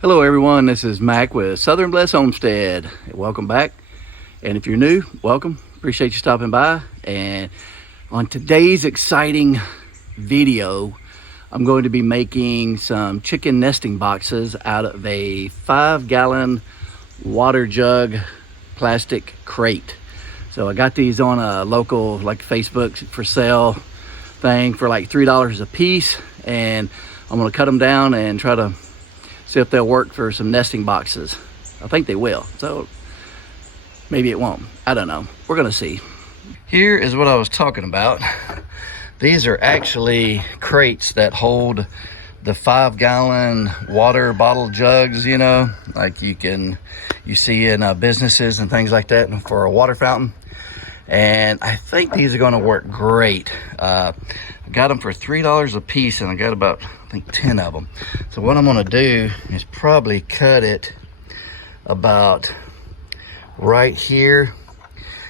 Hello everyone, this is Mac with Southern Bless Homestead. Welcome back. And if you're new, welcome. Appreciate you stopping by. And on today's exciting video, I'm going to be making some chicken nesting boxes out of a 5-gallon water jug plastic crate. So I got these on a local Facebook for sale thing for like $3 a piece, and I'm going to cut them down and try to see if they'll work for some nesting boxes. I think they will, so maybe it won't. I don't know. We're gonna see. Here is what I was talking about. These are actually crates that hold the 5-gallon water bottle jugs, you know, like you see in businesses and things like that for a water fountain. And I think these are going to work great. I got them for $3 a piece, and I got about, I think, 10 of them. So what I'm going to do is probably cut it about right here,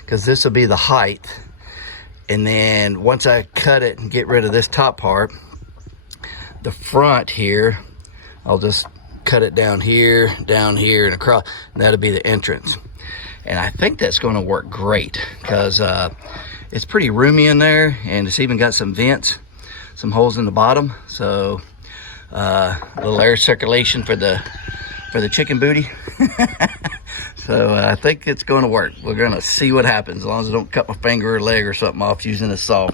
because this will be the height. And then once I cut it and get rid of this top part, the front here, I'll just cut it down here, and across, and that'll be the entrance. And I think that's going to work great because it's pretty roomy in there, and it's even got some vents, some holes in the bottom, so a little air circulation for the chicken booty. So I think it's going to work. We're going to see what happens, as long as I don't cut my finger or leg or something off using a saw.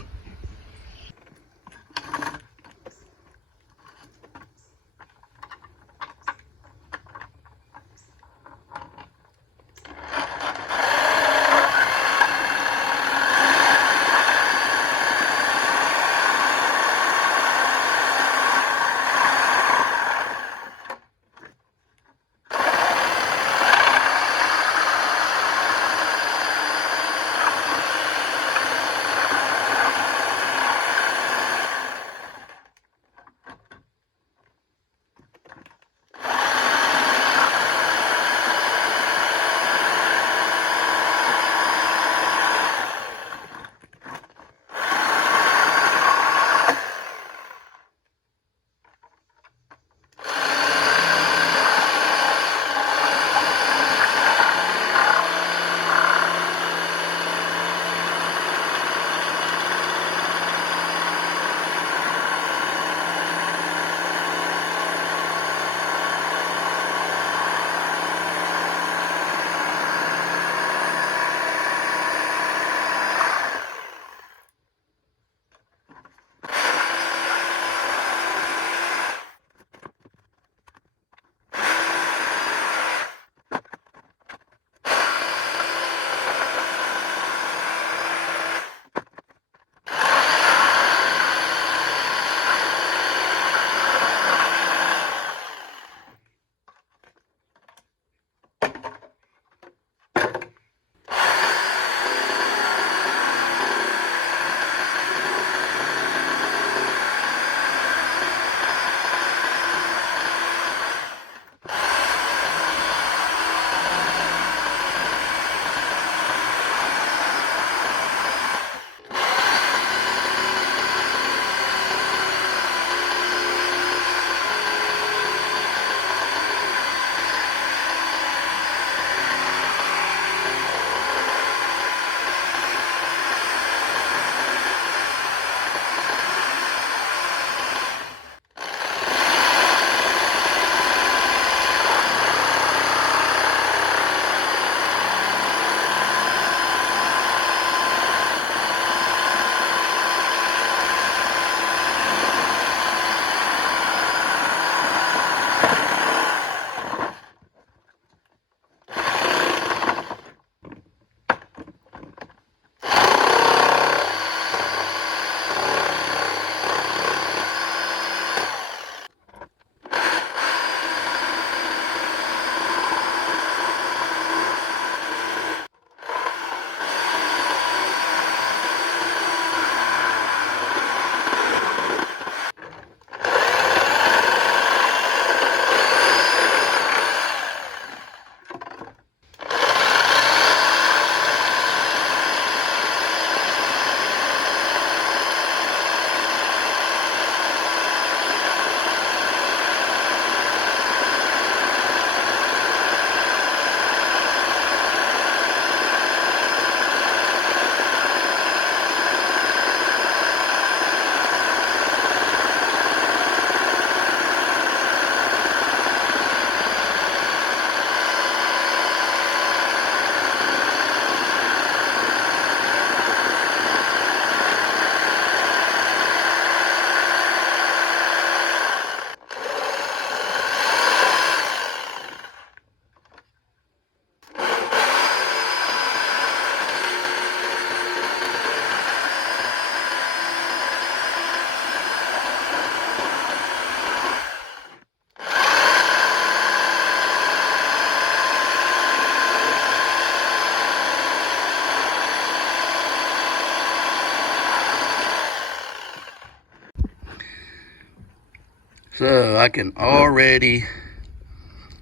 So I can already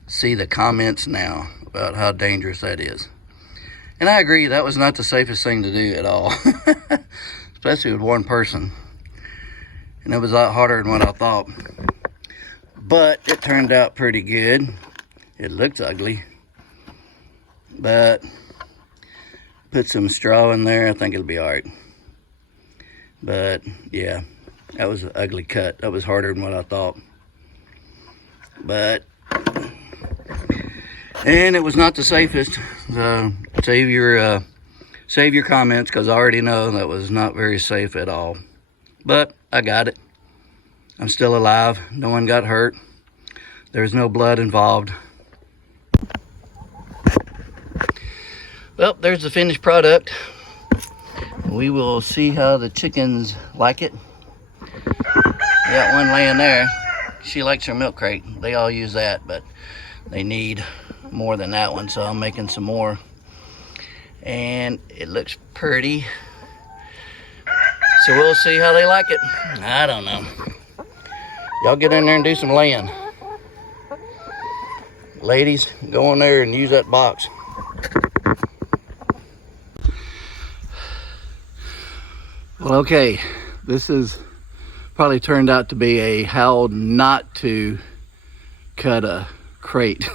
see the comments now about how dangerous that is. And I agree, that was not the safest thing to do at all. Especially with one person. And it was a lot harder than what I thought. But it turned out pretty good. It looked ugly. But put some straw in there, I think it'll be all right. But yeah, that was an ugly cut. That was harder than what I thought. But, and it was not the safest. So save your comments, because I already know that was not very safe at all. But I got it. I'm still alive. No one got hurt. There's no blood involved. Well, there's the finished product. We will see how the chickens like it. Got one laying there. She likes her milk crate. They all use that, but they need more than that one, so I'm making some more. And it looks pretty. So we'll see how they like it. I don't know. Y'all get in there and do some laying. Ladies, go in there and use that box. Well, okay, this is probably turned out to be a how not to cut a crate,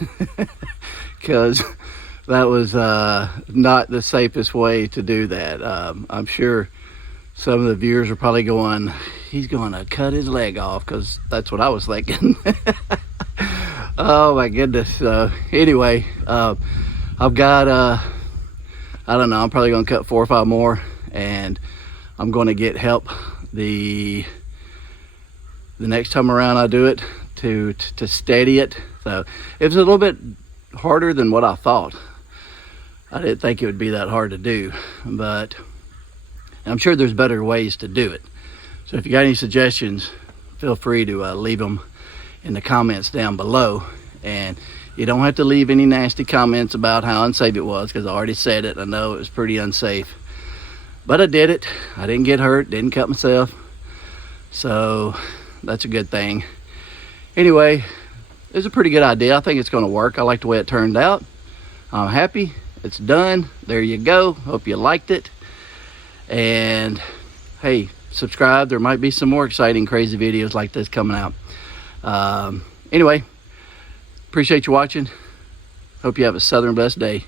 because that was not the safest way to do that. I'm sure some of the viewers are probably going, he's going to cut his leg off, because that's what I was thinking. Oh my goodness. So anyway, I've got I don't know, I'm probably going to cut 4 or 5 more, and I'm going to get help the next time around I do it to steady it. So it was a little bit harder than what I thought. I didn't think it would be that hard to do, but I'm sure there's better ways to do it. So if you got any suggestions, feel free to leave them in the comments down below. And you don't have to leave any nasty comments about how unsafe it was, because I already said it. I know it was pretty unsafe, but I did it. I didn't get hurt, didn't cut myself, so that's a good thing. Anyway, it's a pretty good idea. I think it's going to work. I like the way it turned out. I'm happy. It's done. There you go. Hope you liked it. And hey, subscribe. There might be some more exciting, crazy videos like this coming out. Anyway, appreciate you watching. Hope you have a southern blessed day.